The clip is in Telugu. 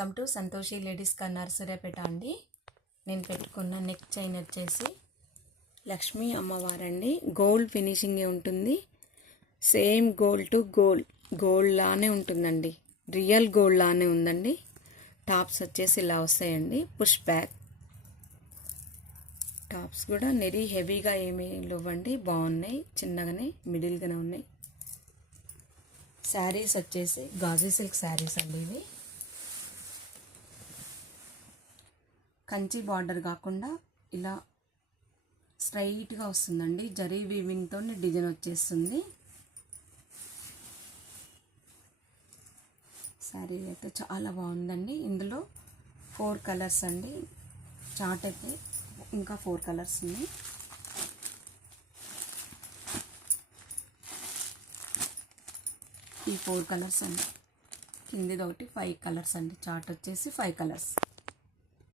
Welcome to Santoshi ladies corner Suryapet అండి. నేను పెట్టుకున్న నెక్ చైన్ వచ్చేసి లక్ష్మీ అమ్మవారండి. గోల్డ్ ఫినిషింగే ఉంటుంది. సేమ్ గోల్డ్ టు గోల్డ్ లానే ఉంటుందండి. రియల్ గోల్డ్ లానే ఉందండి. టాప్స్ వచ్చేసి ఇలా వస్తాయండి. పుష్ బ్యాక్ టాప్స్ కూడా నెరీ హెవీగా ఏమీ లేవండి. బాగున్నాయి, చిన్నగానే మిడిల్గానే ఉన్నాయి. శారీస్ వచ్చేసి గాజీ సిల్క్ శారీస్ అండి. ఇవి కంచి బార్డర్ కాకుండా ఇలా స్ట్రైట్గా వస్తుందండి. జరీ వీవింగ్తో డిజైన్ వచ్చేస్తుంది. శారీ అయితే చాలా బాగుందండి. ఇందులో 4 కలర్స్ అండి. చార్ట్ అయితే ఇంకా 4 కలర్స్ ఉన్నాయి. ఈ 4 కలర్స్ అండి. కిందిది ఒకటి 5 కలర్స్ అండి. చార్ట్ వచ్చేసి 5 కలర్స్.